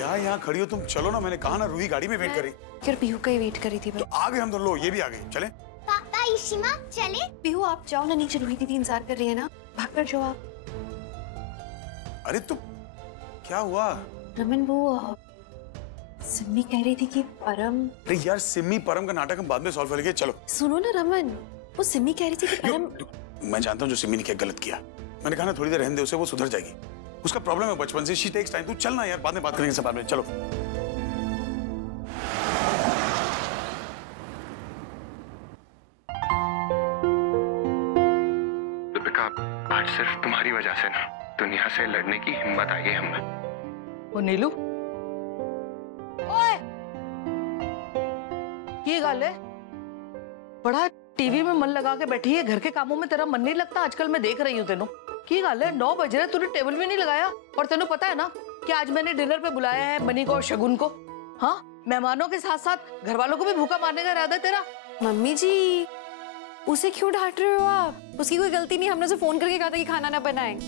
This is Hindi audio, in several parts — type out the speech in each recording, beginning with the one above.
क्या यहाँ खड़ी हो तुम? चलो ना, मैंने कहा ना रूही गाड़ी में वेट करी। यार पीहू का ही वेट करी थी। तो आ गए हम दोनों, ये भी आ गए। चले पापा इशिमा चले। पीहू आप जाओ ना नीचे, रूही दीदी इंतजार कर रही है ना, भाग कर जाओ आप। अरे तुम क्या हुआ? रमन वो सिम्मी कह रही थी कि परम। अरे यार सिम्मी परम का नाटक हम बाद में सॉल्व करेंगे। चलो सुनो ना रमन, वो सिम्मी कह रही थी कि परम। मैं जानता हूँ जो सिम्मी ने क्या गलत किया। मैंने कहा ना थोड़ी देर रहने दे उसे, वो सुधर जाएगी। उसका प्रॉब्लम है बचपन से, शी टेक्स टाइम। तू चल ना यार, बाद में बात करेंगे सब में। चलो दीपिका, आज सिर्फ तुम्हारी वजह से ना दुनिया से लड़ने की हिम्मत आई है हमें। वो नीलू, ओए, ये गाल है बड़ा टीवी में मन लगा के बैठी है, घर के कामों में तेरा मन नहीं लगता आजकल? मैं देख रही हूँ तेनों की गाल है। 9 बज रहे, तूने टेबल भी नहीं लगाया। और तेनों पता है ना कि आज मैंने डिनर पे बुलाया है मनी को और शगुन को। हाँ, मेहमानों के साथ साथ घर वालों को भी भूखा मारने का इरादा है तेरा? मम्मी जी उसे क्यों डांट रहे हो आप? उसकी कोई गलती नहीं, हमने उसे फोन करके कहा था कि खाना ना बनाए,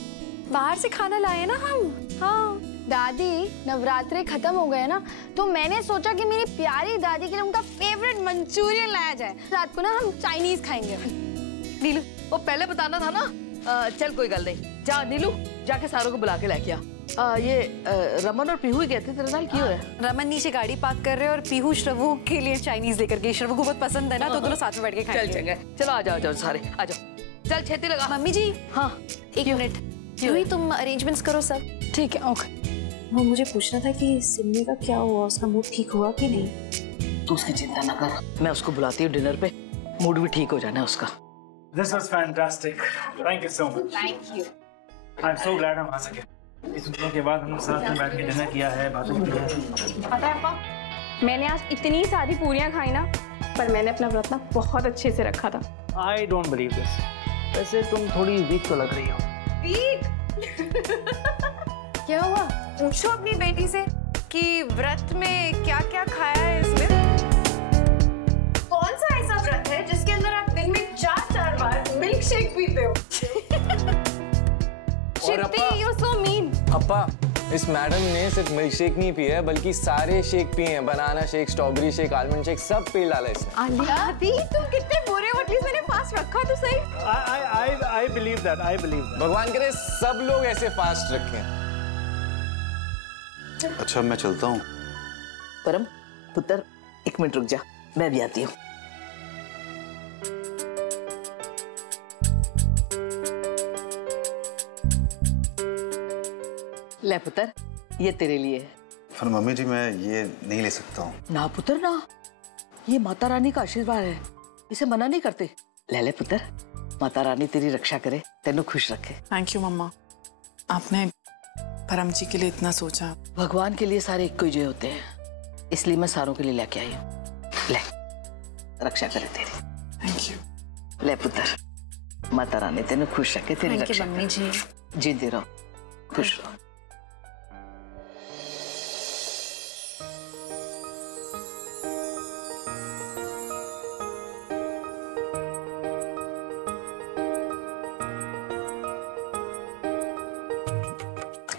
बाहर से खाना लाए ना हम। हाँ दादी, नवरात्रे खत्म हो गए ना, तो मैंने सोचा कि मेरी प्यारी दादी के लिए उनका फेवरेट मंचूरियन लाया जाए। रात को ना हम चाइनीज खाएंगे। नीलू वो पहले बताना था ना। चल कोई गल नहीं, जा नीलू जाके सारों को बुला के लेके आ। ये रमन और पीहू ही कहते तेरे नाल क्यों है? रमन नीचे गाड़ी पार्क कर रहे हैं और पीहू श्रवू के लिए चाइनीज लेकर गई। श्रवू को बहुत पसंद है ना, तो दोनों साथ में बैठ के खाएंगे। चल चंगा, चलो आ जाओ सारे आ जाओ। चल छेती लगा। मम्मी जी हाँ एक मिनट, रूही तुम अरेंजमेंट्स करो सब। ठीक है, ओके। वो मुझे पूछना था कि सिम्मी का क्या हुआ, उसका मूड ठीक हुआ कि नहीं? तू उसकी चिंता ना कर, मैं उसको बुलाती हूँ डिनर पे, मूड भी ठीक हो जाना है उसका। This was fantastic. Thank you so much. Thank you. I'm so glad हम आ सके। इस दिनों के बाद हम साथ में बैठ के डिनर किया है, बातें की है। पता है पापा, मैंने आज इतनी सारी पूरियां खाई ना, पर मैंने अपना व्रत ना बहुत अच्छे से रखा था। I don't believe this. वैसे तुम थोड़ी वीक तो लग रही हो। क्या हुआ? पूछो अपनी बेटी से कि व्रत में क्या क्या खाया है इसने। कौन सा ऐसा व्रत है जिसके अंदर आप दिन में 4 बार मिल्क शेक पीते हो? शिप्ती, you're so mean. अप्पा, इस मैडम ने सिर्फ मिल्क शेक नहीं पिया है बल्कि सारे शेक पिए हैं। Banana shake, strawberry shake, almond shake, सब पी डाला इसने। आदि, तुम कितने बुरे हो, एटलीस्ट मैंने फास्ट रखा तो सही। I believe that. I believe that. भगवान करे सब लोग ऐसे फास्ट रखें। अच्छा मैं चलता हूँ। परम पुत्र 1 मिनट रुक जा, मैं भी आती हूँ। ले पुत्र, ये तेरे लिए है। पर मम्मी जी मैं ये नहीं ले सकता हूँ। ना पुत्र ना, ये माता रानी का आशीर्वाद है, इसे मना नहीं करते। ले पुत्र, माता रानी तेरी रक्षा करे, तेनू खुश रखे। थैंक यू मम्मा, आपने परम जी के लिए इतना सोचा। भगवान के लिए सारे एक को ही होते हैं, इसलिए मैं सारों के लिए लेके आई हूँ। ले, रक्षा करे तेरी। Thank you. ले पुत्र, माता रानी तेनू खुश रखे, तेरी रक्षा। मम्मी जी जीते रहो, खुश रहो।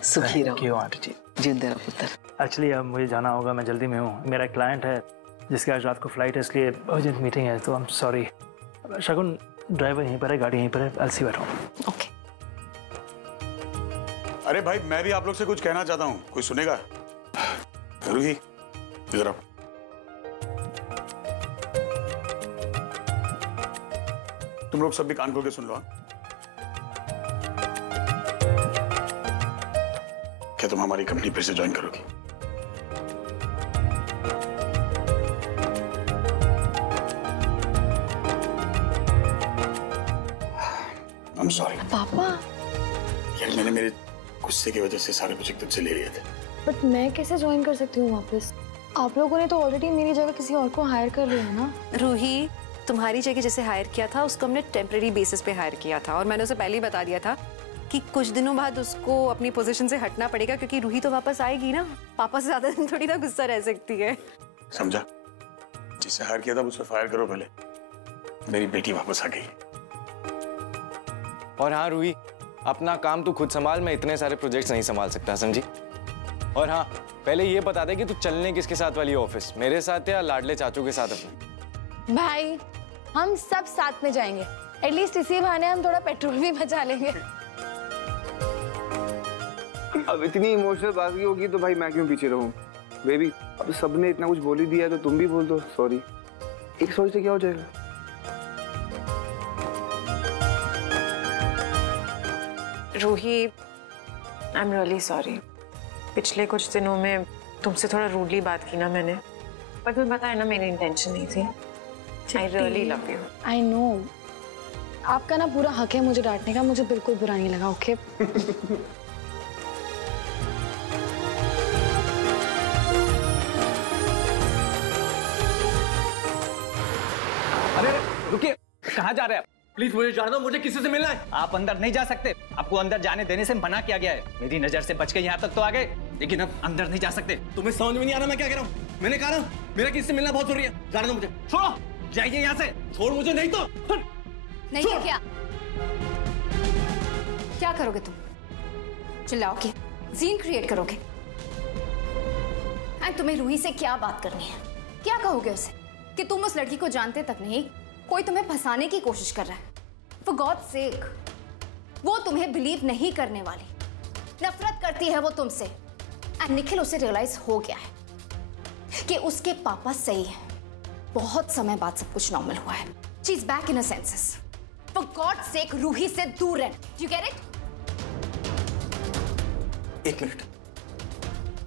सुखी रहो। क्यों आंटी जी? जिंदे रहो पुत्र। एक्चुअली अब मुझे जाना होगा, मैं जल्दी में हूँ। मेरा क्लाइंट है जिसकी आज रात को फ्लाइट है, इसलिए अर्जेंट मीटिंग है, तो I am sorry. Shagun driver यहीं पर है, गाड़ी यहीं पर है, I'll see you at home. Okay. अरे भाई मैं भी आप लोग से कुछ कहना चाहता हूँ, कोई सुनेगा? रूही इधर आओ। तुम लोग सब भी कान खोल के सुन लो। क्या तुम हमारी कंपनी फिर से ज्वाइन करोगी? I'm sorry. पापा, यार मैंने मेरे गुस्से की वजह से सारे प्रोजेक्ट तुझसे ले लिए थे। बट मैं कैसे ज्वाइन कर सकती हूँ वापस? आप लोगों ने तो ऑलरेडी मेरी जगह किसी और को हायर कर लिया है ना। रूही तुम्हारी जगह जैसे हायर किया था उसको हमने टेम्परेरी बेसिस पे हायर किया था, और मैंने उसे पहले ही बता दिया था कि कुछ दिनों बाद उसको अपनी पोजीशन से हटना पड़ेगा, क्योंकि रूही तो वापस आएगी ना। पापा से ज्यादा दिन थोड़ी ना गुस्सा रह सकती है। समझा? जिसे हायर किया था उसे फायर करो पहले। मेरी बेटी वापस आ गई। और हाँ रूही, अपना काम तू खुद संभाल, मैं इतने सारे प्रोजेक्ट्स नहीं संभाल सकता, समझी? और हाँ, पहले ये बता दे कि तू चलने किसके साथ वाली ऑफिस, मेरे साथ या लाडले चाचू के साथ अपने? भाई हम सब साथ में जाएंगे, एटलीस्ट इसी बहाने हम थोड़ा पेट्रोल भी बचा लेंगे। अब इतनी इमोशनल बात होगी तो भाई मैं क्यों पीछे रहूं? बेबी, अब सबने इतना कुछ बोल ही दिया तो तुम भी बोल दो सॉरी। एक सॉरी से क्या हो जाएगा? Ruhi, I am really sorry. पिछले कुछ दिनों में तुमसे थोड़ा रूडली बात की ना मैंने, पर तुम्हें पता है ना मेरी इंटेंशन नहीं थी। I really love you. I know, आपका ना पूरा हक है मुझे डांटने का, मुझे बिल्कुल बुरा नहीं लगा। ओके अरे रुकिए, कहाँ जा रहे हैं आप? प्लीज मुझे जाने दो, मुझे किसी से मिलना है। आप अंदर नहीं जा सकते, आपको अंदर जाने देने से मना किया गया है। मेरी नजर से बच के यहाँ तक तो आ गए, लेकिन अब अंदर नहीं जा सकते। तुम्हें समझ में नहीं आ रहा मैं क्या कह रहा हूँ? मैंने कहा ना, मेरा किसी से मिलना बहुत जरूरी है। जाने दो मुझे, छोड़ो, जाइए यहाँ से, छोड़ मुझे, नहीं तो नहीं तो क्या? क्या करोगे तुम? चिल्लाओगे, सीन क्रिएट करोगे? तुम्हें रूही से क्या बात करनी है? क्या कहोगे उसे कि तुम उस लड़की को जानते तक नहीं, कोई तुम्हें फंसाने की कोशिश कर रहा है? For God's sake, वो तुम्हें बिलीव नहीं करने वाली, नफरत करती है वो तुमसे। एंड निखिल, उसे रियलाइज हो गया है कि उसके पापा सही है। बहुत समय बाद सब कुछ नॉर्मल हुआ है। She is back in her senses. For God's sake, Ruhi से दूर रहना। Do you get it? एक मिनट,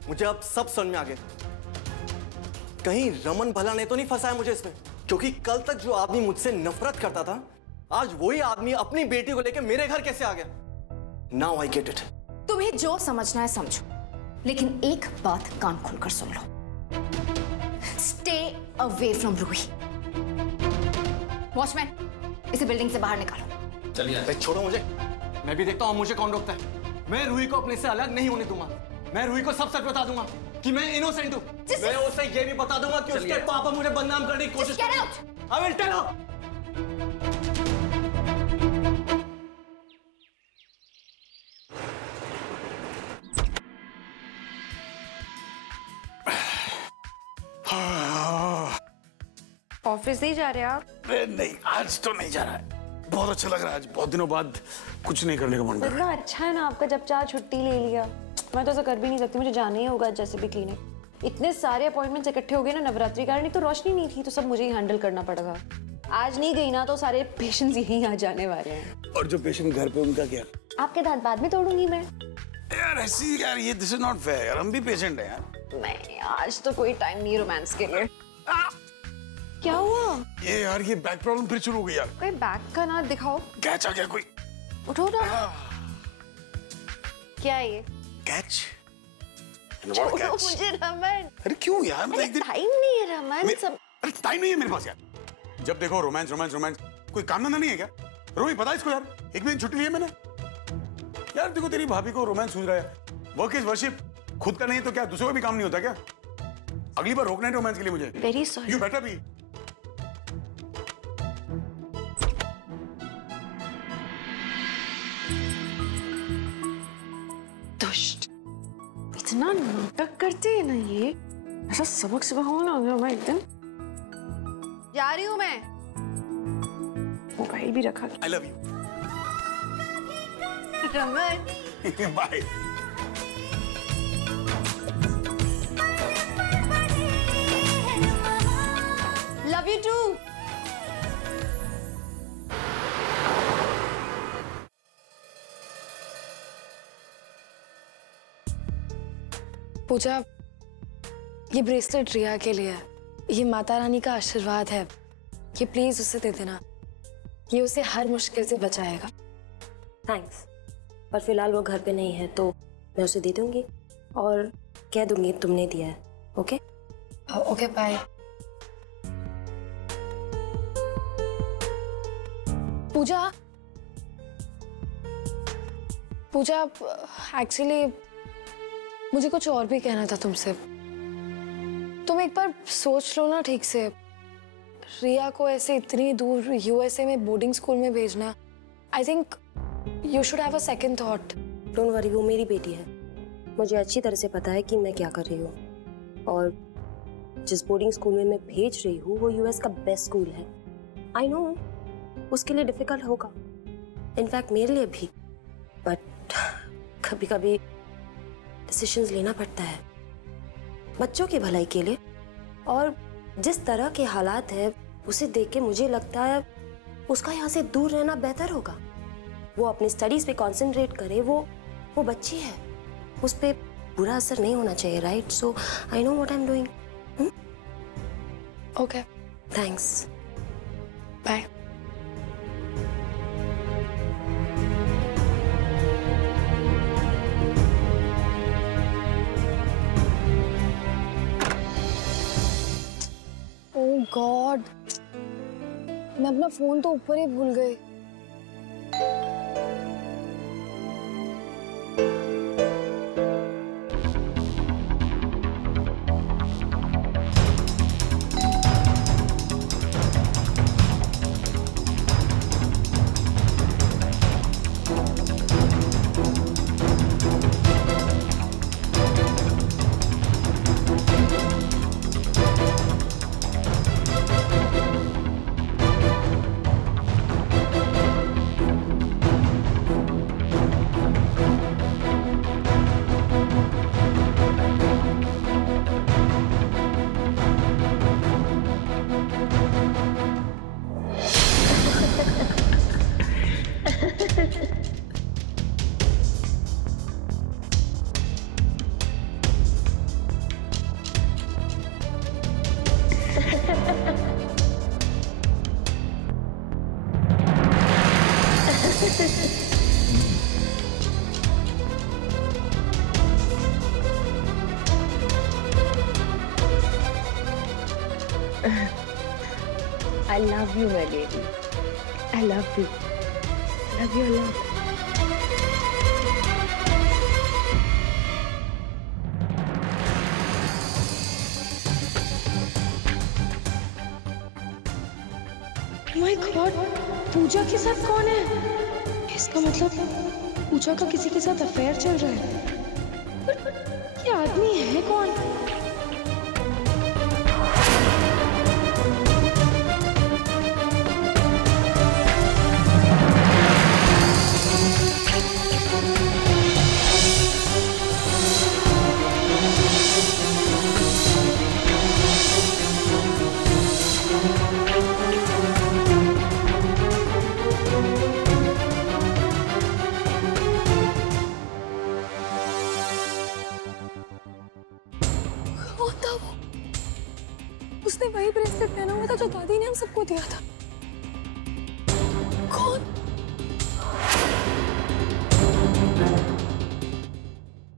मुझे अब सब समझ में आ गया। कहीं रमन भला ने तो नहीं फंसाया मुझे इसमें? क्योंकि कल तक जो आदमी मुझसे नफरत करता था, आज वही आदमी अपनी बेटी को लेकर मेरे घर कैसे आ गया? Now I get it. तुम्हें जो समझना है समझो, लेकिन एक बात कान खोलकर सुन लो। Stay away from Roohi. Watchman, इसे बिल्डिंग से बाहर निकालो। चलिए छोड़ो मुझे, मैं भी देखता हूँ मुझे कौन रोकता है। मैं रूही को अपने से अलग नहीं होने दूंगा। मैं रूही को सब सच बता दूंगा कि मैं इनोसेंट हूँ। मैं उसे ये भी बता दूंगा कि उसके पापा मुझे बदनाम करने की कोशिश कर रहे हैं। I will tell her. Office नहीं जा रहे आप? नहीं, आज तो नहीं जा रहा है। बहुत अच्छा लग रहा है आज, बहुत दिनों बाद कुछ नहीं करने का मन कर रहा है। अच्छा है ना आपका, जब चाह छुट्टी ले लिया। मैं तो ऐसा कर भी नहीं सकती, मुझे जाना ही होगा जैसे भी क्लिनिक। इतने सारे अपॉइंटमेंट्स इकट्ठे हो गए ना नवरात्रि कारण, तो रोशनी नहीं थी तो सब मुझे ही हैंडल करना पड़ेगा। आज नहीं गई ना तो सारे पेशेंट्स यहीं आ जाने वाले हैं। और जो पेशेंट घर पे, उनका क्या? आपके दांत बाद में तोड़ूंगी मैं। यार ऐसी यार, ये दिस इज नॉट फेयर यार, हम भी पेशेंट हैं यार। नहीं, आज तो कोई टाइम नहीं रोमांस के लिए। क्या हुआ? ये यार, ये बैक प्रॉब्लम फिर शुरू हो गई यार। कोई बैक का ना दिखाओ। कैच आ गया कोई। उठो ना। क्या है ये? कैच? मुझे रमन। अरे क्यों यार, मतलब एक दिन टाइम नहीं है रमन। सब अरे टाइम नहीं है मेरे पास यार। जब देखो रोमांस रोमांस रोमांस, कोई काम धंधा नहीं है क्या? रोही पता है इसको यार, एक दिन छुट्टी ली है मैंने। यार देखो, तेरी भाभी को रोमांस सूझ रहा है। वर्क इज वर्शिप, खुद का नहीं तो क्या दूसरों का भी काम नहीं होता क्या? अगली बार रोकना है रोमांस के लिए मुझे। Very sorry. You better be. दुष्ट, इतना नाटक करते हैं ना ये। ऐसा सबक सिखाओ ना मैं एकदम। जा रही हूँ मैं। मोबाइल भी रखा। I love you Raman. Bye. Love you too. Pooja, ये ब्रेसलेट रिया के लिए है। ये माता रानी का आशीर्वाद है। ये प्लीज उसे दे देना, ये उसे हर मुश्किल से बचाएगा। थैंक्स, पर फिलहाल वो घर पे नहीं है तो मैं उसे दे दूंगी और कह दूंगी तुमने दिया है। Okay okay, bye. Pooja, Pooja, actually मुझे कुछ और भी कहना था तुमसे। तुम एक बार सोच लो ना ठीक से, रिया को ऐसे इतनी दूर यूएसए में बोर्डिंग स्कूल में भेजना। I think you should have a second thought. Don't worry, वो मेरी बेटी है, मुझे अच्छी तरह से पता है कि मैं क्या कर रही हूँ, और जिस बोर्डिंग स्कूल में मैं भेज रही हूँ वो यूएस का बेस्ट स्कूल है। आई नो उसके लिए डिफिकल्ट होगा, इनफैक्ट मेरे लिए भी, बट कभी कभी डिसीजंस लेना पड़ता है बच्चों की भलाई के लिए। और जिस तरह के हालात है उसे देख के मुझे लगता है उसका यहाँ से दूर रहना बेहतर होगा। वो अपनी स्टडीज पे कंसंट्रेट करे, वो बच्ची है, उस पे बुरा असर नहीं होना चाहिए, right? So I know what I am doing. Okay, thanks, bye. Oh God, मैं अपना फोन तो ऊपर ही भूल गई। I love you, my lady. I love you. I love you a lot. My god, Pooja के साथ कौन है? इसका मतलब पूजा का किसी के साथ अफेयर चल रहा है। पर ये आदमी है कौन? उसने वही ब्रेसलेट पहना हुआ था जो दादी ने हम सबको दिया था। कौन?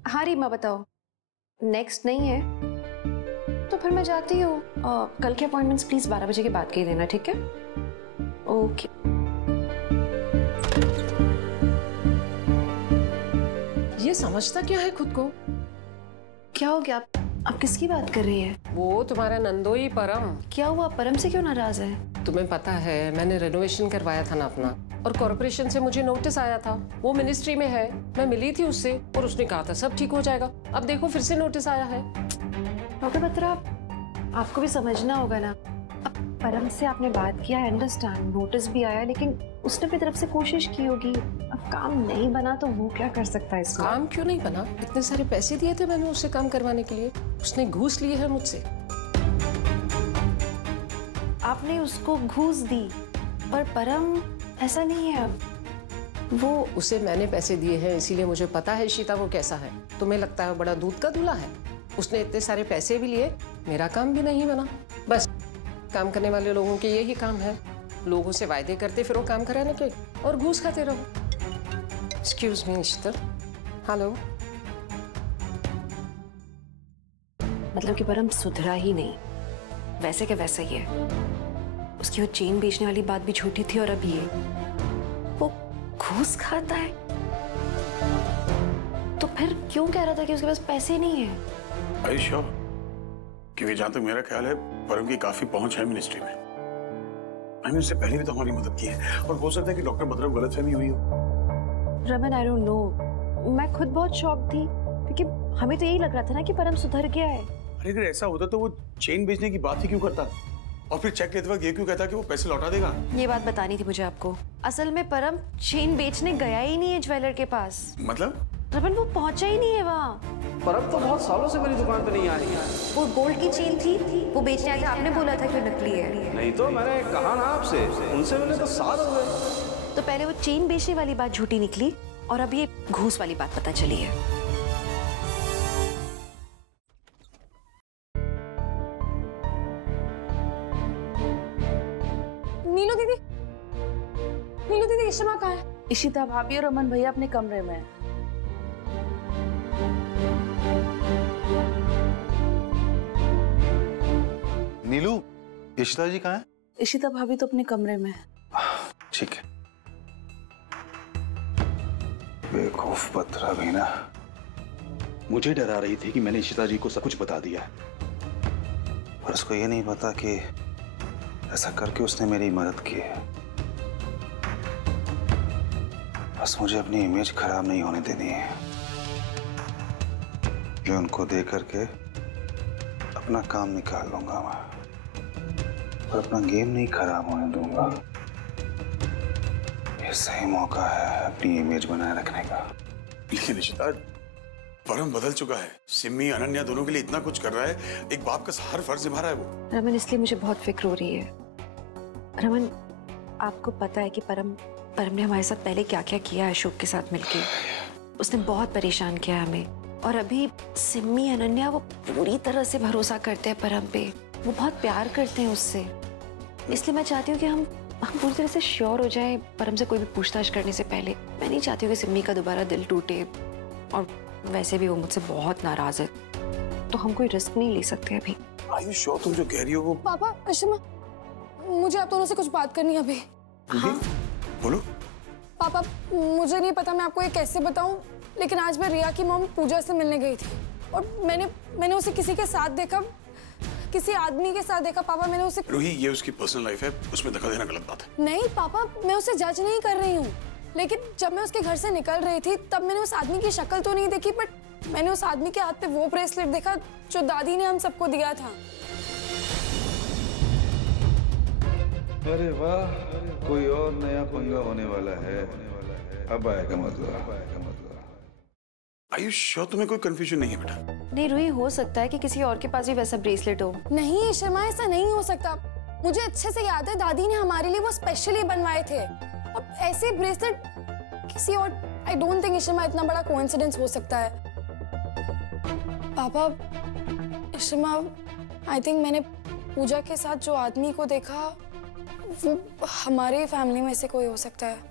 हाँ रीमा बताओ, नेक्स्ट नहीं है तो फिर मैं जाती हूँ। कल के अपॉइंटमेंट्स प्लीज 12 बजे के बाद के ही देना, ठीक है? ओके। ये समझता क्या है खुद को? क्या हो गया? आप किसकी बात कर रही है? वो तुम्हारा नंदोई परम। क्या हुआ? परम से क्यों नाराज है? तुम्हें पता है मैंने रेनोवेशन करवाया था ना अपना, और कॉर्पोरेशन से मुझे नोटिस आया था। वो मिनिस्ट्री में है, मैं मिली थी उससे और उसने कहा था सब ठीक हो जाएगा। अब देखो फिर से नोटिस आया है। डॉक्टर बत्रा, आपको भी समझना होगा ना। अब परम से आपने बात किया, अंडरस्टैंड, नोटिस भी आया, लेकिन उसने अपनी तरफ से कोशिश की होगी। अब काम नहीं बना तो वो क्या कर सकता है इसमें? काम क्यों नहीं बना? इतने सारे पैसे दिए थे मैंने उससे काम करवाने के लिए, उसने घूस लिए है मुझसे। आपने उसको घूस दी, पर परम ऐसा नहीं है। वो उसे मैंने पैसे दिए हैं, इसीलिए मुझे पता है शीता वो कैसा है। तुम्हें लगता है बड़ा दूध का दूल्हा है? उसने इतने सारे पैसे भी लिए, मेरा काम भी नहीं बना। बस काम करने वाले लोगों के यही काम है, लोगों से वायदे करते फिर वो काम कराने के और घूस खाते रहो। एक्सक्यूज मी शीतल। हेलो। मतलब कि परम सुधरा ही नहीं, वैसे के वैसा ही है। उसकी वो चेन बेचने वाली बात भी झूठी थी, और अब ये वो घूस खाता है। तो फिर क्यों कह रहा था कि उसके पास पैसे नहीं है? Are you sure? क्योंकि जहां तक मेरा ख्याल है परम की काफी पहुंच है मिनिस्ट्री में। मैंने उससे पहले भी तो हमारी मदद की है, और हो सकता है कि डॉक्टर बत्रा को गलतफहमी हुई हो। रमन, आई डोंट नो, मैं खुद बहुत शॉक थी क्योंकि हमें तो यही लग रहा था ना कि परम सुधर गया है। अरे अगर ऐसा होता तो वो चेन बेचने की बात ही क्यों करता, और फिर चेक लेते वक्त ये क्यों कहता कि वो पैसे लौटा देगा? ये बात बतानी थी मुझे आपको। असल में परम चेन बेचने गया ही नहीं है ज्वेलर के पास। मतलब? रमन वो पहुंचा ही नहीं है वहाँ। परम तो बहुत सालों से मेरी दुकान पे नहीं आई है। वो गोल्ड की चेन थी, वो बेचने आया था, आपने बोला था कि नकली है। नहीं तो मैंने कहा ना आपसे, उनसे मिले तो साल हो गए। तो पहले वो चेन बेचने वाली बात झूठी निकली और अब ये घूस वाली बात पता चली है। नीलू दीदी, नीलू दीदी, इशिमा कहाँ है? इशिता भाभी और अमन भैया अपने कमरे में। नीलू, इशिता जी कहाँ है? इशिता भाभी तो अपने कमरे में है। ठीक है। बेवकूफ पत्रा भी ना, मुझे डरा रही थी कि मैंने इशिता जी को सब कुछ बता दिया है, पर उसको ये नहीं पता कि ऐसा करके उसने मेरी मदद की है। बस मुझे अपनी इमेज खराब नहीं होने देनी है। जो उनको दे करके अपना काम निकाल लूंगा मैं, पर अपना गेम नहीं खराब होने दूंगा। ये सही मौका है अपनी इमेज बनाए रखने का। लेकिन इशिता, परम बदल चुका है। सिम्मी अनन्या दोनों के लिए इतना कुछ कर रहा है, एक बाप का हर फर्ज निभा रहा है वो। रमन, इसलिए मुझे बहुत फिक्र हो रही है। रमन, आपको पता है कि परम ने हमारे साथ पहले क्या क्या किया है अशोक के साथ मिलके। उसने बहुत परेशान किया हमें, और अभी सिम्मी अनन्या वो पूरी तरह से भरोसा करते हैं परम पे, वो बहुत प्यार करते हैं उससे। इसलिए मैं चाहती हूँ कि हम पूरी तरह से श्योर हो जाए परम से कोई भी पूछताछ करने से पहले। मैं नहीं चाहती हूँ कि सिम्मी का दोबारा दिल टूटे, और वैसे भी वो मुझसे बहुत नाराज है, तो हम कोई रिस्क नहीं ले सकते अभी। Are you sure तुम जो कह रही हो वो? पापा, इशिमा, मुझे आप दोनों से कुछ बात करनी है अभी। हाँ? बोलो। पापा, मुझे नहीं पता मैं आपको ये कैसे बताऊं, लेकिन आज मैं रिया की मॉम पूजा से मिलने गई थी, और मैंने उसे किसी के साथ देखा, किसी आदमी के साथ देखा। पापा, मैंने उसे। रूही, ये उसकी पर्सनल लाइफ है, उसमें दखल देना गलत बात है। नहीं पापा, मैं उसे जज नहीं कर रही हूँ, लेकिन जब मैं उसके घर से निकल रही थी तब मैंने उस आदमी की शक्ल तो नहीं देखी, बट मैंने उस आदमी के हाथ पे वो ब्रेसलेट देखा जो दादी ने हम सबको दिया था। अरे वाह, कोई और नया पंगा होने वाला है। अब आएगा मजा। Are you sure तुम्हें कोई कंफ्यूजन नहीं है बेटा? नहीं रूही, हो सकता है कि किसी और के पास भी वैसा ब्रेसलेट हो। नहीं शर्मा, ऐसा नहीं हो सकता। मुझे अच्छे से याद है दादी ने हमारे लिए वो स्पेशली बनवाए थे, अब ऐसे ब्रेसलेट किसी और। आई डोंट थिंक इशिमा इतना बड़ा कोइंसिडेंस हो सकता है। पापा, इशिमा, आई थिंक मैंने पूजा के साथ जो आदमी को देखा वो हमारे फैमिली में से कोई हो सकता है।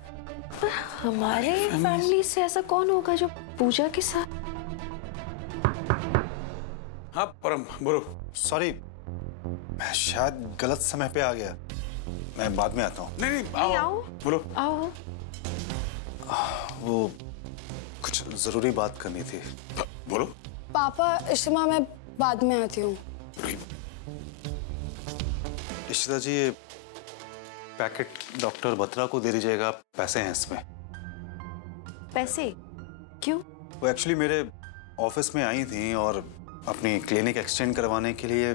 हमारे फैमिली से ऐसा कौन होगा जो पूजा के साथ? हाँ परम, बोलो। सॉरी, मैं शायद गलत समय पे आ गया, मैं बाद में आता हूँ। नहीं, आओ। बोलो। आओ। वो कुछ जरूरी बात करनी थी। बोलो। पापा, इशिमा, मैं बाद में आती हूँ। इशिता जी, ये पैकेट डॉक्टर बत्रा को दे दीजिएगा, पैसे हैं इसमें। पैसे? क्यों? वो एक्चुअली मेरे ऑफिस में आई थी और अपनी क्लिनिक एक्सटेंड करवाने के लिए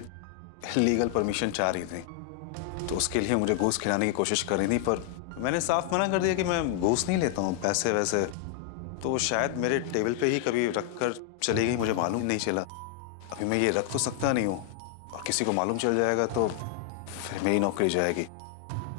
लीगल परमिशन चाह रही थी, तो उसके लिए मुझे घूस खिलाने की कोशिश कर रही थी, पर मैंने साफ मना कर दिया कि मैं घूस नहीं लेता हूँ, पैसे वैसे। तो वो शायद मेरे टेबल पे ही कभी रख कर चली गई, मुझे मालूम नहीं चला। अभी मैं ये रख तो सकता नहीं हूँ, और किसी को मालूम चल जाएगा तो फिर मेरी नौकरी जाएगी।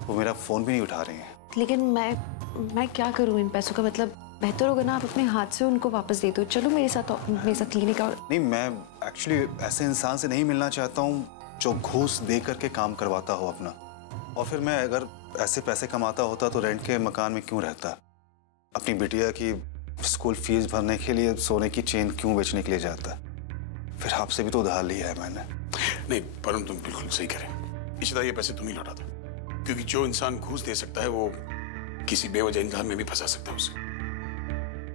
वो मेरा फोन भी नहीं उठा रहे हैं। लेकिन मैं क्या करूँ इन पैसों का? मतलब बेहतर होगा ना आप अपने हाथ से उनको वापस दे दो। चलो मेरे साथ क्लिनिक। और नहीं, मैं एक्चुअली ऐसे इंसान से नहीं मिलना चाहता हूँ जो घूस दे करके काम करवाता हो अपना। और फिर मैं अगर ऐसे पैसे कमाता होता तो रेंट के मकान में क्यों रहता? अपनी बिटिया की स्कूल फीस भरने के लिए सोने की चेन क्यों बेचने के लिए जाता? फिर आपसे भी तो उधार लिया है मैंने। नहीं परम, तुम बिल्कुल सही करें। इशिता, ये पैसे तुम ही लौटा दो, क्योंकि जो इंसान घूस दे सकता है वो किसी बेवजह इंसान में भी फंसा सकता है उसे।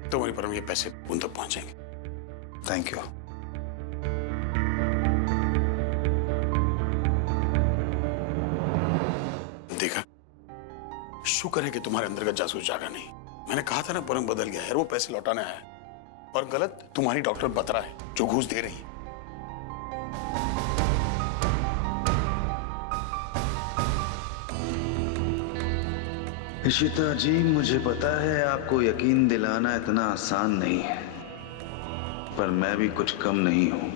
तो हमारी परम, ये पैसे उन तक पहुंचेंगे। Thank you. देखा, शुक्र है कि तुम्हारे अंदर का जासूस जागा नहीं। मैंने कहा था ना परम बदल गया है, वो पैसे लौटाने आया है। और गलत तुम्हारी डॉक्टर बत्रा है जो घूस दे रही है। इशिता जी, मुझे पता है आपको यकीन दिलाना इतना आसान नहीं है, पर मैं भी कुछ कम नहीं हूं।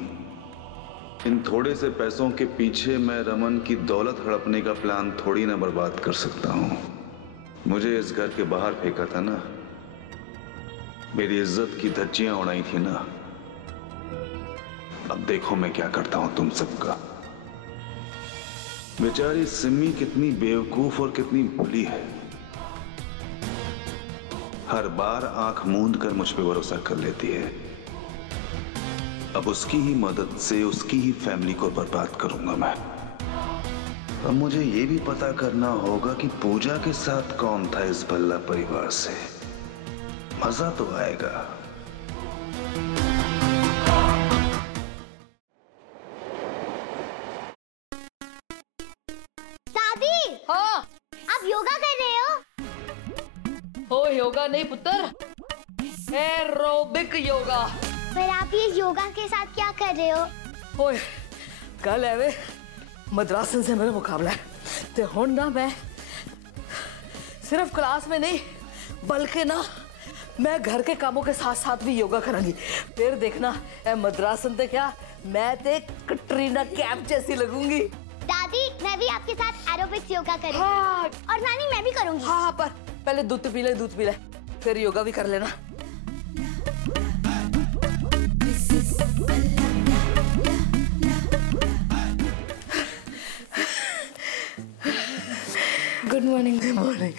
इन थोड़े से पैसों के पीछे मैं रमन की दौलत हड़पने का प्लान थोड़ी ना बर्बाद कर सकता हूं। मुझे इस घर के बाहर फेंका था ना, मेरी इज्जत की धज्जियां उड़ाई थी ना, अब देखो मैं क्या करता हूं तुम सबका। बेचारी सिमी कितनी बेवकूफ और कितनी भोली है, हर बार आंख मूंद कर मुझ पे भरोसा कर लेती है। अब उसकी ही मदद से उसकी ही फैमिली को बर्बाद करूंगा मैं। अब मुझे ये भी पता करना होगा कि पूजा के साथ कौन था इस भल्ला परिवार से। मजा तो आएगा। दादी, हाँ आप योगा कर रहे हो? हो योगा नहीं पुत्र, एरोबिक योगा। पर आप ये योगा के साथ क्या कर रहे हो? ओए कल है वे मद्रासन से मेरा मुकाबला है, तो हुण ना मैं सिर्फ क्लास में नहीं बल्कि ना मैं घर के कामों के साथ साथ भी योगा करूंगी। फिर देखना ए मद्रासन ते क्या मैं ते कटरीना कैफ जैसी लगूंगी। दादी, मैं भी आपके साथ एरोबिक्स योगा करूंगी। हाँ। और नानी मैं भी करूंगी। हाँ पर पहले दूध पी ले, दूध पी ले, फिर योगा भी कर लेना। Good morning. Good morning.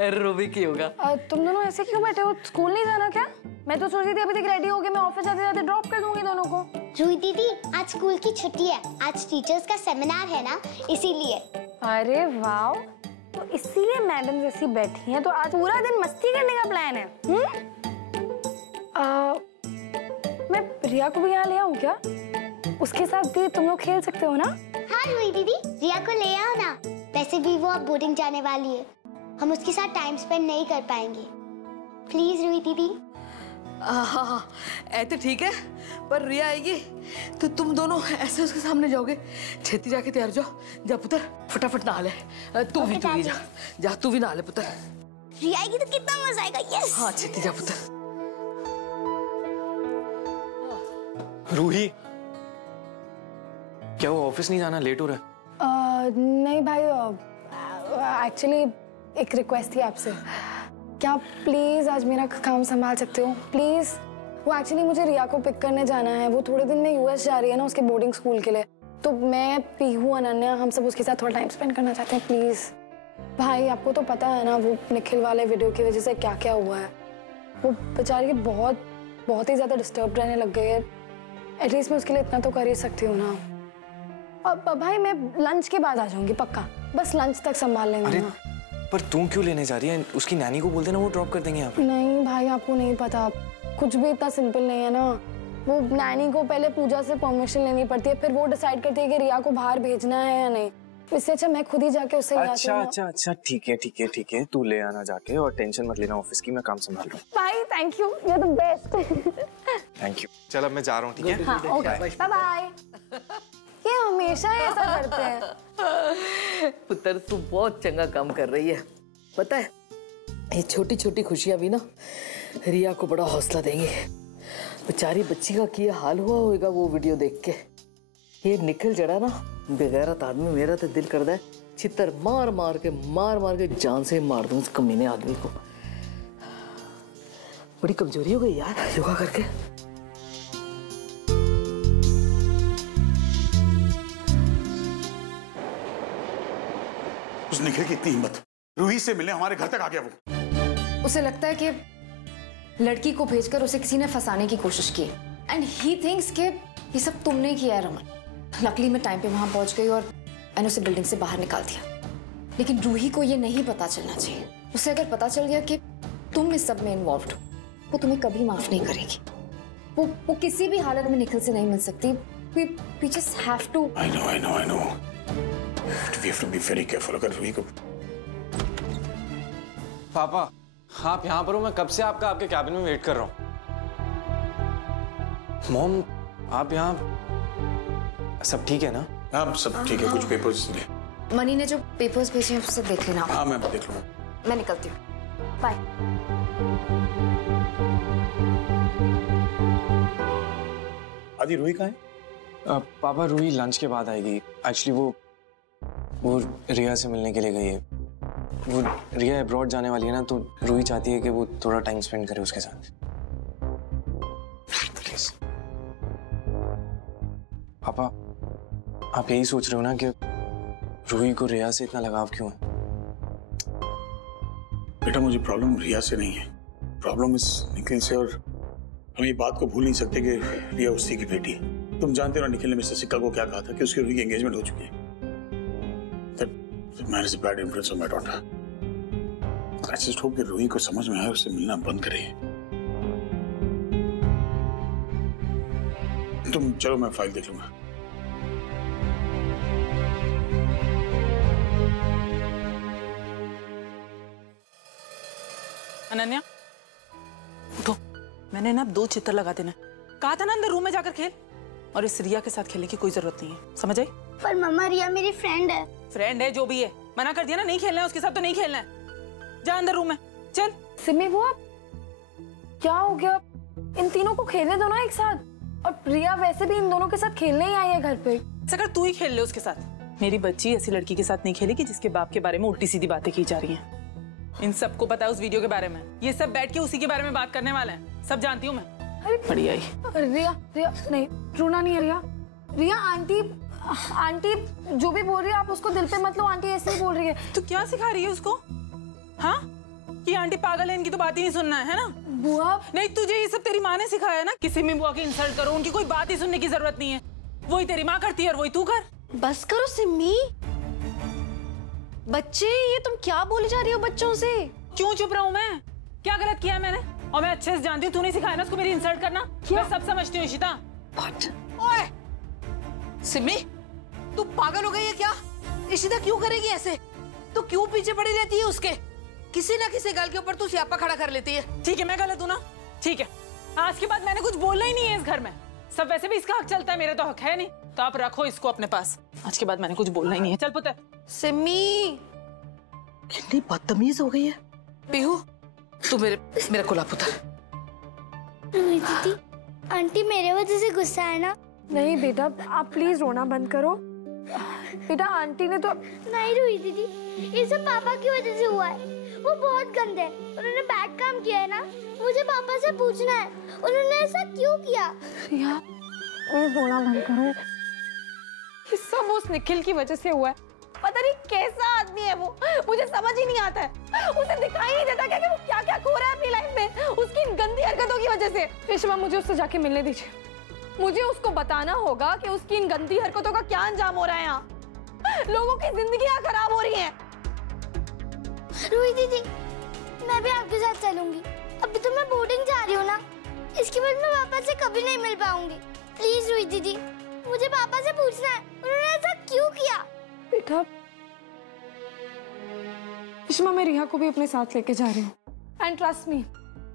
Aerobic yoga. तुम दोनों ऐसे क्यों बैठे हो? स्कूल नहीं जाना क्या? मैं तो सोच रही थी अभी तक रेडी हो गए, मैं ऑफिस जाते जाते ड्रॉप कर दूंगी दोनों को। रूही दीदी, आज स्कूल की छुट्टी है, आज टीचर्स का सेमिनार है ना, इसीलिए। अरे वाह, तो इसीलिए मैडम जैसी बैठी हैं, तो आज पूरा दिन मस्ती करने का प्लान है। मैं रिया को भी यहाँ ले आऊँ क्या? उसके साथ भी तुम लोग खेल सकते हो ना? हाँ रूही दीदी, रिया को ले आओ ना। वैसे भी वो अब बोर्डिंग जाने वाली है, हम उसके साथ टाइम स्पेंड नहीं कर पाएंगे। प्लीज रूही दीदी। हाँ ऐसे ठीक है, पर रिया आएगी तो तुम दोनों ऐसे उसके सामने जाओगे। छेती जाके तैयार जाओ, जा पुत्र फटाफट नहा ले। तू भी जा, तू भी नहा ले पुत्र। रिया आएगी तो कितना मजा आएगा। यस। हाँ छेती जा पुत्र। रूही, क्या वो ऑफिस नहीं जाना, लेट हो रहा है? नहीं भाई, एक्चुअली एक रिक्वेस्ट थी आपसे। क्या प्लीज आज मेरा काम संभाल सकते हो प्लीज? वो एक्चुअली मुझे रिया को पिक करने जाना है, वो थोड़े दिन में यूएस जा रही है ना उसके बोर्डिंग स्कूल के लिए, तो मैं पीहू अनन्या हम सब उसके साथ थोड़ा टाइम स्पेंड करना चाहते हैं प्लीज। भाई आपको तो पता है ना वो निखिल वाले वीडियो की वजह से क्या क्या हुआ है, वो बेचारी बहुत ही ज्यादा डिस्टर्ब रहने लग गई है। एटलीस्ट मैं उसके लिए इतना तो कर ही सकती हूँ ना। अब भाई मैं लंच के बाद आ जाऊंगी पक्का, बस लंच तक संभाल लेंगे ना। पर तू क्यों लेने जा रही है? उसकी नैनी को बोल देना, वो ड्रॉप कर देंगे यहाँ पे। नहीं भाई आपको नहीं पता, कुछ भी इतना सिंपल नहीं है ना। वो नैनी को पहले पूजा से परमिशन लेनी पड़ती है, फिर वो डिसाइड करती है कि रिया को बाहर भेजना है या नहीं। इससे अच्छा मैं खुद ही जाके उससे अच्छा ठीक है, तू ले आना जाके, और टेंशन मत लेना ऑफिस की, मैं काम संभाल रहा हूँ। भाई thank you, you are the best. Thank you. चल अब मैं जा रहा हूँ, ठीक है? हाँ ओके, बाय बाय। ये हमेशा ऐसा करते हैं। पुत्र तू बहुत चंगा काम कर रही है, पता है ये छोटी छोटी खुशियां भी ना रिया को बड़ा हौसला देंगी। बेचारी बच्ची का क्या हाल हुआ होगा वो वीडियो देख के। ये निकल जड़ा ना बेगैरत आदमी, मेरा तो दिल करता है चित्तर मार मार के जान से मार दूं इस कमीने आदमी को। बड़ी कमजोरी हो गई यार योगा करके। उस निखिल की इतनी हिम्मत, रूही से मिलने हमारे घर तक आ गया वो। उसे लगता है कि लड़की को भेजकर उसे किसी ने फंसाने की कोशिश की, एंड ही थिंक्स कि ये सब तुमने किया है रमन। लकीली मैं टाइम पे वहां पहुंच गई और मैंने उसे बिल्डिंग से बाहर निकाल दिया, लेकिन रूही को ये नहीं पता चलना चाहिए। उसे अगर पता चल गया कि तुम इस सब में इन्वॉल्व हो, वो तुम्हें कभी माफ नहीं करेगी। वो किसी भी हालत में निखिल से नहीं मिल सकती। We just have to. I know. We have to be very careful. अगर रूही को पापा हाँ आप यहाँ पर हो, मैं कब से आपके कैबिन में वेट कर रहा हूँ। मॉम आप यहाँ सब ठीक है ना? हाँ सब ठीक है, कुछ पेपर्स ले। मनी ने जो पेपर्स भेजे हैं उससे देख लेना। हाँ मैं देख लूँगा। मैं निकलती हूँ, बाय। आदि रूही कहाँ है? पापा रूही लंच के बाद आएगी। एक्चुअली वो रिया से मिलने के लिए गई है। वो रिया अब्रॉड जाने वाली है ना, तो रूही चाहती है कि वो थोड़ा टाइम स्पेंड करे उसके साथ। प्लीज पापा, आप यही सोच रहे हो ना कि रूही को रिया से इतना लगाव क्यों है? बेटा मुझे प्रॉब्लम रिया से नहीं है, प्रॉब्लम इस निखिल से। और हम ये बात को भूल नहीं सकते कि रिया उसी की बेटी है। तुम जानते हो ना निखिल ने मिस्टर सिक्का को क्या कहा था कि उसकी रूही की एंगेजमेंट हो चुकी है। That man is a bad influence on my daughter. I just hope कि रूही को समझ में आए, उससे मिलना बंद करे। तुम चलो, मैं फाइल देख लूंगा। अनन्या उठो, मैंने ना 2 चित्र लगा देना। कहा था ना अंदर रूम में जाकर खेल, और इस रिया के साथ खेलने की कोई जरूरत नहीं है, समझ आई? पर मम्मा रिया मेरी फ्रेंड है। फ्रेंड है जो भी है, मना कर दिया ना, नहीं खेलना है उसके साथ तो नहीं खेलना है। जा अंदर रूम में चल। सिमी बुआ क्या हो गया? इन तीनों को खेलने दो ना एक साथ। और प्रिया वैसे भी इन दोनों के साथ खेलने ही आई है घर पे। अगर तू ही खेल ले उसके साथ। मेरी बच्ची ऐसी लड़की के साथ नहीं खेलेगी जिसके बाप के बारे में उल्टी सीधी बातें की जा रही हैं। इन सबको पता है उस वीडियो के बारे में, ये सब बैठ के उसी के बारे में बात करने वाले हैं, सब जानती हूँ मैं। बढ़िया ही। रिया नहीं, रोना नहीं है रिया। रिया आंटी जो भी बोल रही है आप उसको दिल पे मत लो, आंटी ऐसे ही बोल रही है। तू क्या सिखा रही है उसको? हाँ कि आंटी पागल है, इनकी तो बात ही नहीं सुनना है ना? बुआ नहीं, तुझे ये सब तेरी माँ ने सिखाया ना, किसी में बुआ की इंसल्ट करो, उनकी कोई बात ही सुनने की जरूरत नहीं है। वही तेरी माँ करती है और वही तू कर। बस करो सिमी, बच्चे ये तुम क्या बोले जा रही हो बच्चों से? क्यों चुप रहूं मैं? क्या गलत किया है मैंने? और मैं अच्छे से जानती हूँ, तूने सिखाया ना उसको मेरी इंसल्ट करना। मैं सब समझती हूँ इशिता। ओए सिमी, तू पागल हो गई है क्या? इशिता क्यों करेगी ऐसे? तू क्यों पीछे पड़ी रहती है उसके? किसी ना किसी गल के ऊपर तू स्यापा खड़ा कर लेती है। ठीक है मैं गलत हूँ ना, ठीक है। आज के बाद मैंने कुछ बोलना ही नहीं है इस घर में। सब वैसे भी इसका हक चलता है, मेरा तो हक है नहीं, तो आप रखो इसको अपने पास। आज के बाद मैंने कुछ बोलना ही नहीं है। चल पुत्र। सिमी कितनी बदतमीज हो गई है। पीहू तू मेरा कोला पुत्र। दीदी आंटी मेरे वजह से गुस्सा है ना? नहीं बेटा, आप प्लीज रोना बंद करो। बेटा आंटी ने तो नहीं रोई दीदी, ये सब पापा की वजह से हुआ है। वो बहुत गंदे हैं, उन्होंने बैड काम किया है ना। मुझे पापा से पूछना है उन्होंने ऐसा क्यों किया। रिया प्लीज रोना बंद करो। ये सब उस निखिल की वजह से हुआ है। पता नहीं कैसा आदमी है वो, मुझे समझ ही नहीं आता है। उसे दिखाई नहीं देता क्या कि वो क्या क्या खो रहा है अपनी लाइफ में उसकी इन गंदी हरकतों की वजह से। रेशमा मुझे उससे जाके मिलने दीजिए, मुझे उसको बताना होगा कि उसकी इन गंदी हरकतों का क्या अंजाम हो रहा है। यहाँ लोगों की जिंदगियां खराब हो रही हैं। रूही दीदी मैं भी आपके साथ चलूंगी। अभी तो मैं बोर्डिंग जा रही हूँ ना, इसके बाद मैं पापा से कभी नहीं मिल पाऊंगी। प्लीज रूही दीदी, मुझे पापा से पूछना है उन्होंने ऐसा क्यों किया। बेटा रेशमा, मैं रिया को भी अपने साथ लेके जा रही हूँ। एंड ट्रस्ट मी,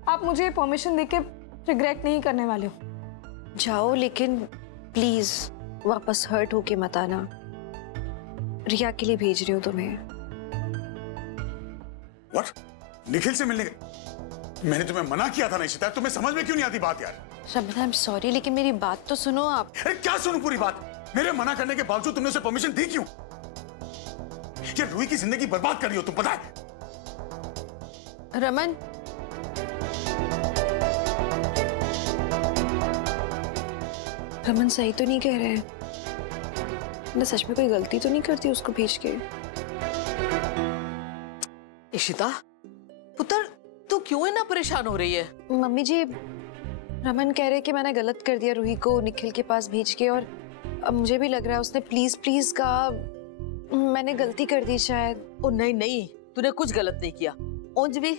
आप मुझे परमिशन देके रिग्रेट नहीं करने वाले हो। जाओ, लेकिन प्लीज वापस हर्ट होके मत आना। रिया के लिए भेज रही हूँ तुम्हें। What? निखिल से मिलने के? मैंने तुम्हें मना किया था ना इशिता, तुम्हें समझ में क्यों नहीं आती बात यार? रमन, आई एम सॉरी, लेकिन मेरी बात तो सुनो आप। अरे क्या सुनूं पूरी बात? मेरे मना करने के बावजूद तुमने उसे परमिशन दी क्यों? ये रूही की जिंदगी बर्बाद कर रही हो तुम, पता है? रमन, रमन सही तो नहीं कह रहे हैं? मैं सच में कोई गलती तो नहीं करती उसको भेज के? इशिता पुत्र, तू क्यों इतना परेशान हो रही है? मम्मी जी, रमन कह रहे कि मैंने गलत कर दिया रूही को निखिल के पास भेज के, और अब मुझे भी लग रहा है उसने प्लीज प्लीज कहा, मैंने गलती कर दी शायद। ओ नहीं नहीं, तूने कुछ गलत नहीं किया। उंज भी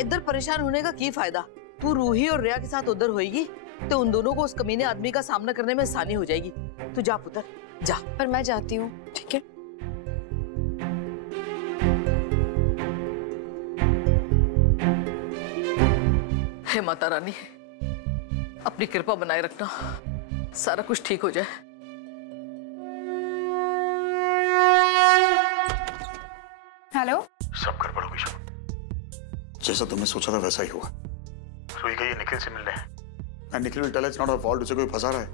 इधर परेशान होने का की फायदा? तू रूही और रिया के साथ उधर होएगी तो उन दोनों को उस कमीने आदमी का सामना करने में आसानी हो जाएगी। तू जा पुत्र जा। पर मैं जाती हूँ, ठीक है? हे माता रानी, अपनी कृपा बनाए रखना, सारा कुछ ठीक हो जाए। हेलो। सब गड़बड़ हो गई शगुन। जैसा तुमने सोचा था वैसा ही हुआ। रुई गई है निखिल से मिलने हैं। And Nikhil will tell it's not her fault, उसे कोई फंसा रहा है।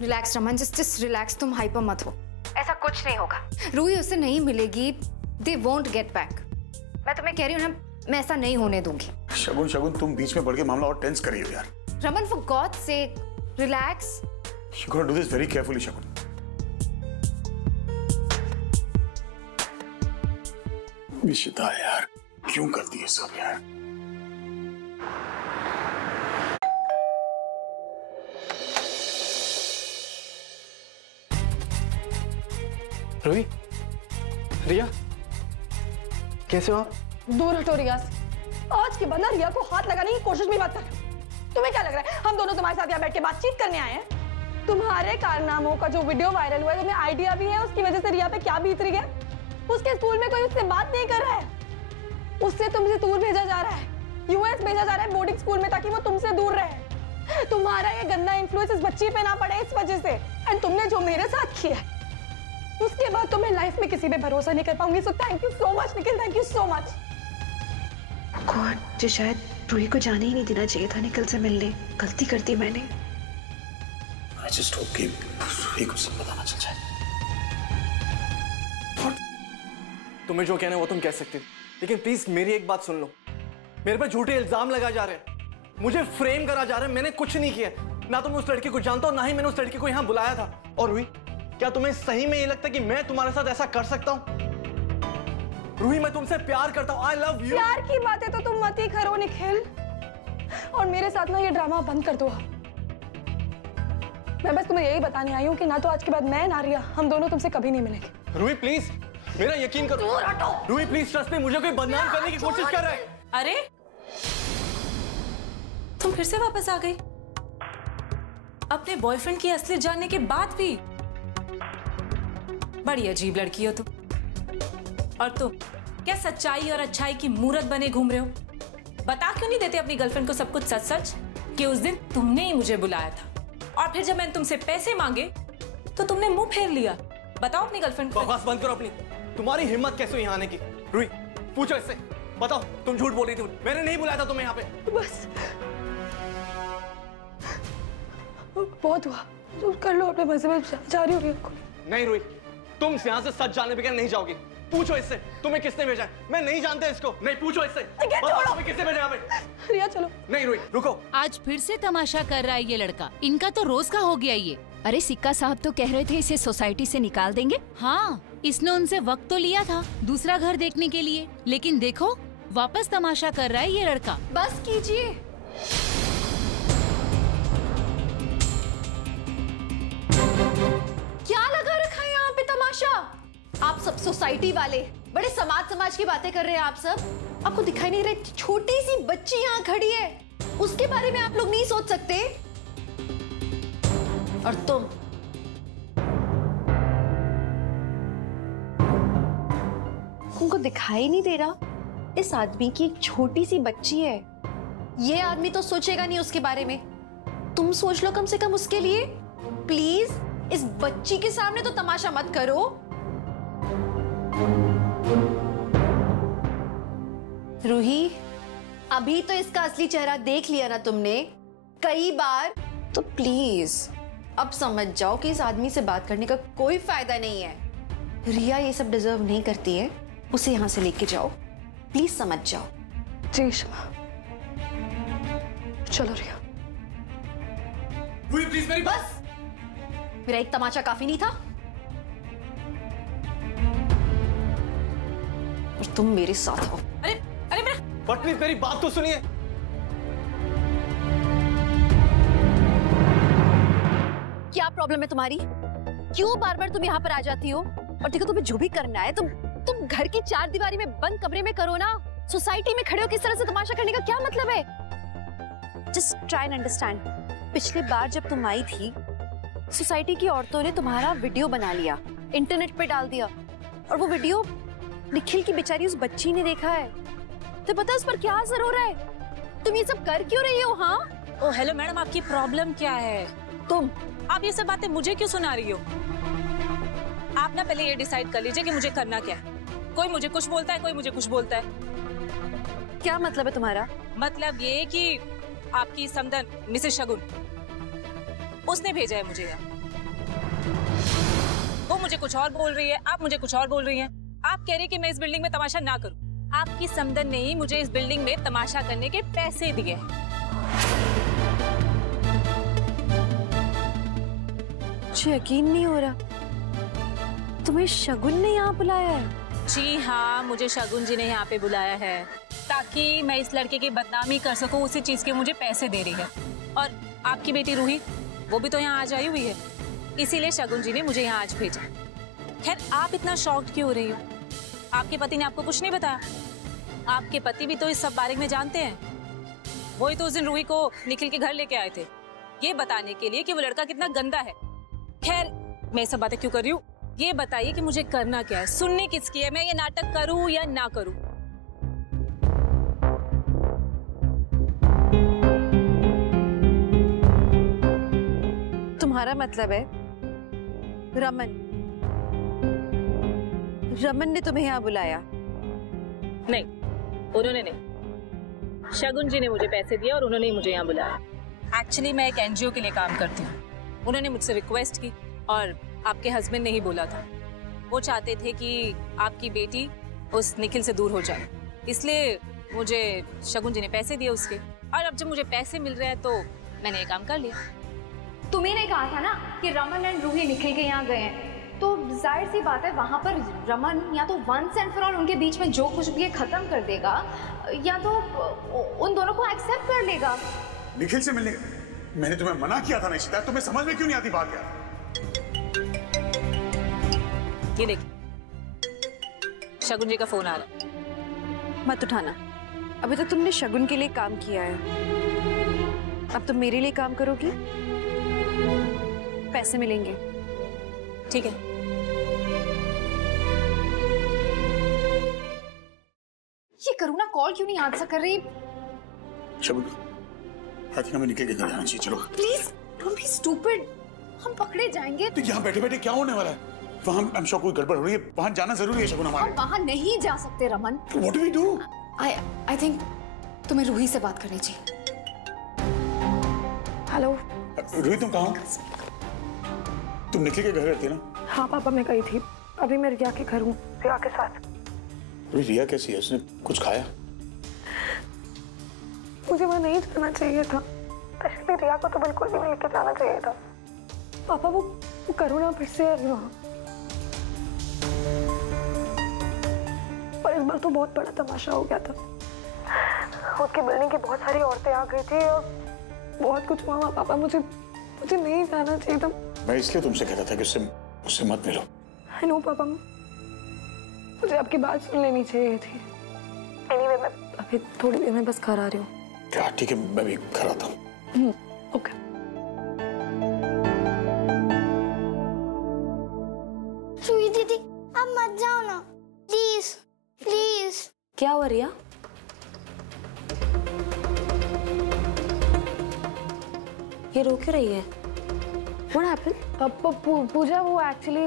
रिलैक्स रमन, जस्ट रिलैक्स, तुम हाइपर मत हो। ऐसा कुछ नहीं होगा। रूही उससे नहीं मिलेगी। They won't get back। मैं तुम्हें कह रही हूँ ना, मैं ऐसा नहीं होने दूंगी। शगुन तुम बीच में बढ़ के मामला और टेंस कर रही हो यार। Raman, for God's sake, relax। You gotta do this very carefully, शगुन। निशिता यार, क्यों करती है सब यार? रूही, रिया, कैसे हो आप? दूर हटो रिया से। आज के बाद ना रिया को हाथ लगाने की कोशिश भी मत कर। तुम्हें क्या लग रहा है हम दोनों तुम्हारे साथ यहाँ बैठ के बातचीत करने आए हैं? तुम्हारे कारनामों का जो वीडियो वायरल हुआ है, तुम्हें आइडिया भी है उसकी वजह से रिया पे क्या बीत रही है? उसके स्कूल में कोई उससे बात नहीं कर रहा है, उससे तुमसे दूर भेजा जा रहा है, यूएस भेजा जा रहा है बोर्डिंग स्कूल में, ताकि वो तुमसे दूर रहे। तुम्हारा ये गंदा इन्फ्लुएंस इस बच्ची पे ना पड़े इस वजह से। एंड तुमने जो मेरे साथ किया है, उसके बाद तो मैं लाइफ में किसी पे भरोसा नहीं कर पाऊंगी। So thank you so much Nikhil, thank you so much. God, जो शायद रूही को जाने ही नहीं देना चाहिए था निखिल से मिलने। गलती कर दी मैंने। I just hope कि रूही को सब पता ना चल जाए। तुम्हें जो कहना है वो तुम कह सकते हो, लेकिन प्लीज मेरी एक बात सुन लो। मेरे पर झूठे इल्जाम लगाए जा रहे हैं, मुझे फ्रेम करा जा रहा है। मैंने कुछ नहीं किया, ना तो मैं उस लड़की को जानता हूँ, ना ही मैंने उस लड़की को यहाँ बुलाया था। और रूही, क्या तुम्हें सही में ये लगता है कि मैं तुम्हारे साथ ऐसा कर सकता हूँ? रूही, मैं तुमसे प्यार करता हूँ। आई लव यू। प्यार की बातें तो तुम मत ही करो निखिल, और मेरे साथ ना ये ड्रामा बंद कर दो। मैं बस तुम्हें यही बताने आई हूँ कि ना तो आज के बाद मैं ना रिया, हम दोनों तुमसे कभी नहीं मिलेंगे। रूही प्लीज, मेरा यकीन करो। रूही प्लीज ट्रस्ट मी, मुझे कोई बदनाम करने की कोशिश कर रहा है। अरे तुम फिर से वापस आ गई अपने बॉयफ्रेंड की असलियत जानने के बाद भी। बड़ी अजीब लड़की हो तुम। और तुम क्या सच्चाई और अच्छाई की मूरत बने घूम रहे हो? बता क्यों नहीं देते अपनी गर्लफ्रेंड को सब कुछ सच सच, कि उस दिन तुमने ही मुझे बुलाया था और फिर जब मैंने तुमसे पैसे मांगे तो तुमने मुंह फेर लिया। बताओ अपनी गर्लफ्रेंड को। बकवास बंद करो अपनी। तुम्हारी हिम्मत कैसे हुई यहाँ आने की? रूही पूछो इससे, बताओ तुम झूठ बोल रही थी, मैंने नहीं बुलाया था तुम्हें यहाँ पे। बस बहुत हुआ, तुम कर लो अपने मजे में, जा रही हो रिया को। नहीं रूही, तुम यहाँ से सच जानने बगैर नहीं जाओगी। पूछो इससे तुम्हें किसने भेजा है। मैं नहीं जानता इसको। नहीं, पूछो इससे, तुम्हें किसने भेजा यहाँ पे। रिया चलो। नहीं रूही रुको। आज फिर से तमाशा कर रहा है ये लड़का। इनका तो रोज का हो गया ये। अरे सिक्का साहब तो कह रहे थे इसे सोसाइटी से निकाल देंगे। हाँ, इसने उनसे वक्त तो लिया था दूसरा घर देखने के लिए, लेकिन देखो वापस तमाशा कर रहा है ये लड़का। बस कीजिए। क्या लगा रखा है यहाँ पे तमाशा? आप सब सोसाइटी वाले बड़े समाज की बातें कर रहे हैं। आप सब, आपको दिखाई नहीं रही छोटी सी बच्ची यहाँ खड़ी है, उसके बारे में आप लोग नहीं सोच सकते? और तुमको दिखाई नहीं दे रहा इस आदमी की एक छोटी सी बच्ची है। ये आदमी तो सोचेगा नहीं उसके बारे में, तुम सोच लो कम से कम उसके लिए। प्लीज इस बच्ची के सामने तो तमाशा मत करो। रूही, अभी तो इसका असली चेहरा देख लिया ना तुमने कई बार, तो प्लीज अब समझ जाओ कि इस आदमी से बात करने का कोई फायदा नहीं है। रिया ये सब डिजर्व नहीं करती है, उसे यहां से लेके जाओ, प्लीज समझ जाओ। जी शमा, चलो रिया। प्लीज मेरी बस, मेरा एक तमाचा काफी नहीं था और तुम मेरे साथ हो। अरे अरे मेरा, बट प्लीज मेरी बात तो सुनिए। क्या प्रॉब्लम है तुम्हारी? क्यों बार बार तुम यहाँ पर आ जाती हो? और देखो तुम्हें जो भी करना है तुम घर की चार दीवारी में बंद कमरे में करो ना। सोसाइटी में खड़े हो किस तरह से तमाशा करने का क्या मतलब है? Just try and understand. पिछली बार जब तुम आई थी, सोसाइटी की औरतों ने तुम्हारा वीडियो बना लिया, इंटरनेट पे डाल दिया, और वो वीडियो निखिल की बेचारी उस बच्ची ने देखा है। तो पता है उस पर क्या असर हो रहा है? तुम ये सब कर क्यों रही हो? हाँ ओ हेलो मैडम, आपकी प्रॉब्लम क्या है? आप ये सब बातें मुझे क्यों सुना रही हो? आप ना पहले ये डिसाइड कर लीजिए कि मुझे करना क्या है। कोई मुझे कुछ बोलता है, कोई मुझे कुछ बोलता है। क्या मतलब है तुम्हारा? मतलब ये कि आपकी समधन मिसेस शगुन, उसने भेजा है मुझे यहाँ। वो मुझे कुछ और बोल रही है, आप मुझे कुछ और बोल रही हैं। आप कह रही कि मैं इस बिल्डिंग में तमाशा ना करूं। आपकी समधन ने ही मुझे इस बिल्डिंग में तमाशा करने के पैसे दिए हैं। मुझे यकीन नहीं हो रहा, तुम्हें शगुन ने यहाँ बुलाया है? जी हाँ, मुझे शगुन जी ने यहाँ पे बुलाया है ताकि मैं इस लड़के की बदनामी कर सकूं। उसी चीज के मुझे पैसे दे रही है। और आपकी बेटी रूही, वो भी तो यहाँ आज आई हुई है, इसीलिए शगुन जी ने मुझे यहाँ आज भेजा। खैर, आप इतना शॉक्ड क्यों हो रही हो? आपके पति ने आपको कुछ नहीं बताया? आपके पति भी तो इस सब बारे में जानते हैं। वही तो उस दिन रूही को निखिल के घर लेके आए थे, ये बताने के लिए कि वो लड़का कितना गंदा है। खैर, मैं सब बातें क्यों कर रही हूँ, ये बताइए कि मुझे करना क्या है? सुनने किसकी है? मैं ये नाटक करूँ या ना करूँ? तुम्हारा मतलब है रमन ने तुम्हें यहाँ बुलाया? नहीं, उन्होंने नहीं। शगुन जी ने मुझे पैसे दिए और उन्होंने ही मुझे यहाँ बुलाया। एक्चुअली मैं एक एनजीओ के लिए काम करती हूँ। उन्होंने मुझसे रिक्वेस्ट की और आपके हस्बैंड ने ही बोला था। वो चाहते थे कि आपकी बेटी उस निखिल से दूर हो जाए, इसलिए मुझे शगुन जी ने पैसे दिए उसके। और अब जब मुझे पैसे मिल रहे हैं तो मैंने ये काम कर लिया। तुम्ही ने कहा था ना कि रमन एंड रूही निखिल के यहाँ गए हैं, तो जाहिर सी बात है वहां पर रमन या तो वंस एंड फॉर ऑल उनके बीच में जो कुछ भी है खत्म कर देगा, या तो उन दोनों को एक्सेप्ट कर लेगा। निखिल से मिलने मैंने तुम्हें मना किया था निशिता, तुम्हें समझ में क्यों नहीं आती बात यार? ये देखिए, शगुन जी का फोन आ रहा है। मत उठाना, अभी तक तुमने शगुन के लिए काम किया है, अब तुम मेरे लिए काम करोगी, पैसे मिलेंगे। ठीक है। ये करुणा कॉल क्यों नहीं आंसर कर रही? शगुन, आई थिंक हमें निकल के घर जाना चाहिए। चलो प्लीज डोंट बी स्टूपिड, हम पकड़े जाएंगे। तो यहाँ बैठे बैठे क्या होने वाला है? वहाँ आई एम श्योर कोई गड़बड़ हो रही है, वहाँ जाना जरूरी है शगुन हमारे। हम वहाँ नहीं जा सकते Raman. What do we do? I think तुम्हें रूही से बात करनी चाहिए। हेलो रूही, तुम कहाँ हो? तुम निखिल के घर रहती है ना? हाँ पापा, मैं गई थी, अभी मैं रिया के घर हूँ, रिया के साथ। रिया कैसी है? उसने कुछ खाया? मुझे वहाँ नहीं जाना चाहिए था, स्पेशली रिया को तो बिल्कुल भी नहीं लेके जाना चाहिए था। पापा वो करुणा फिर से है वहाँ, पर इस बार तो बहुत बड़ा तमाशा हो गया था। उसकी बिल्डिंग की बहुत सारी औरतें आ गई थी और बहुत कुछ हुआ। पापा मुझे नहीं जाना चाहिए था। मैं इसलिए तुमसे कहता था कि उससे मत मिलो। आई नो पापा, मुझे आपकी बात सुन लेनी चाहिए थी। एनीवे, मैं अभी थोड़ी देर में बस घर आ रही हूँ। क्या? ठीक है, मैं भी घर आता हूँ। ओके। रूही दीदी, अब मत जाओ ना, प्लीज प्लीज। क्या हुआ रिया? ये रो क्यों रही है? What happened? पूजा, वो एक्चुअली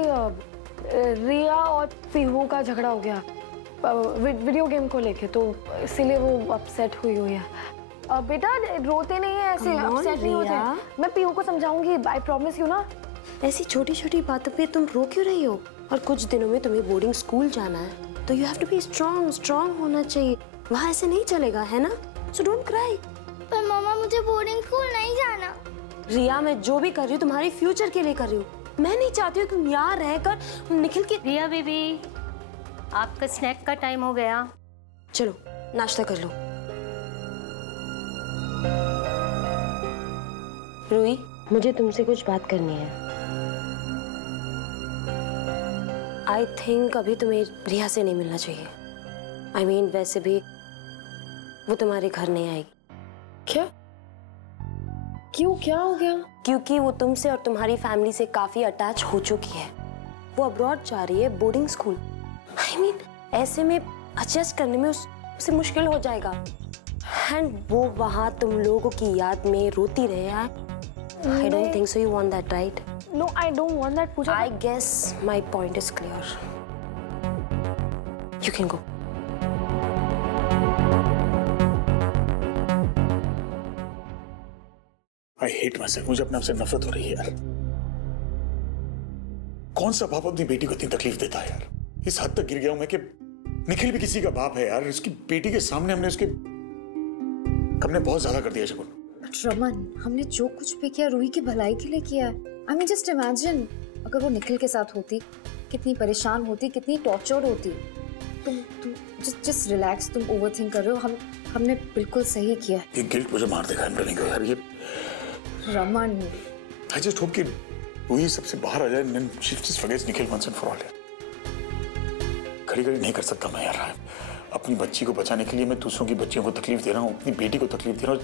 रिया और पीहू का झगड़ा हो गया वीडियो गेम को लेके, तो इसीलिए वो अपसेट हुई है। बेटा रोते नहीं है ऐसे, अपसेट नहीं होते। मैं पीहू को समझाऊंगी, आई प्रॉमिस यू ना। ऐसी छोटी छोटी बातों पे तुम रो क्यों रही हो? और कुछ दिनों में तुम्हें बोर्डिंग स्कूल जाना है, तो you have to be strong होना चाहिए। वहाँ ऐसे नहीं चलेगा, है ना? So don't cry. पर मामा, मुझे बोर्डिंग स्कूल नहीं जाना। रिया, मैं जो भी कर रही हूँ तुम्हारे फ्यूचर के लिए कर रही हूँ। मैं नहीं चाहती हूँ कि तुम यहाँ रहकर निखिल की। रिया बेबी, आपका स्नैक का टाइम हो गया, चलो नाश्ता कर लो। रूही, मुझे तुमसे कुछ बात करनी है। आई थिंक अभी तुम्हें रिया से नहीं मिलना चाहिए। आई मीन, वैसे भी वो तुम्हारे घर नहीं आएगी। क्या? क्यों, क्या हो गया? क्योंकि वो तुमसे और तुम्हारी फैमिली से काफी अटैच हो चुकी है। वो अब्रॉड जा रही है, बोर्डिंग स्कूल। आई मीन, ऐसे में एडजस्ट करने में उसे मुश्किल हो जाएगा। एंड वो वहाँ तुम लोगों की याद में रोती रहे यार। I don't think so. You want that, right? No, I don't want that, Pooja. I guess my point is clear. You can go. I hate myself. मुझे अपने आप से नफरत हो रही है यार। कौन सा बाप अपनी बेटी को इतनी तकलीफ देता है यार? इस हद तक गिर गया हूं मैं कि निखिल भी किसी का बाप है यार। उसकी बेटी के सामने हमने बहुत ज्यादा कर दिया शकुन। रमन, हमने जो कुछ भी किया रूही की भलाई के लिए किया है। आई मीन जस्ट इमेजिन अगर वो निखिल के साथ होती, कितनी परेशान होती, कितनी टॉर्चर्ड होती। तुम जस्ट रिलैक्स, तुम ओवरथिंक कर रहे हो। हमने बिल्कुल सही किया। ये गिल्ट मुझे मार देगा एमरनिंग यार। ये रमन, आई जस्ट होप कि रूही सबसे बाहर आ जाए and she just forgets Nikhil once and for all. घड़ी नहीं कर सकता मैं यार। अपनी बच्ची को बचाने के लिए मैं दूसरों की बच्चियों को तकलीफ दे रहा हूँ, अपनी बेटी को तकलीफ दे रहा हूँ।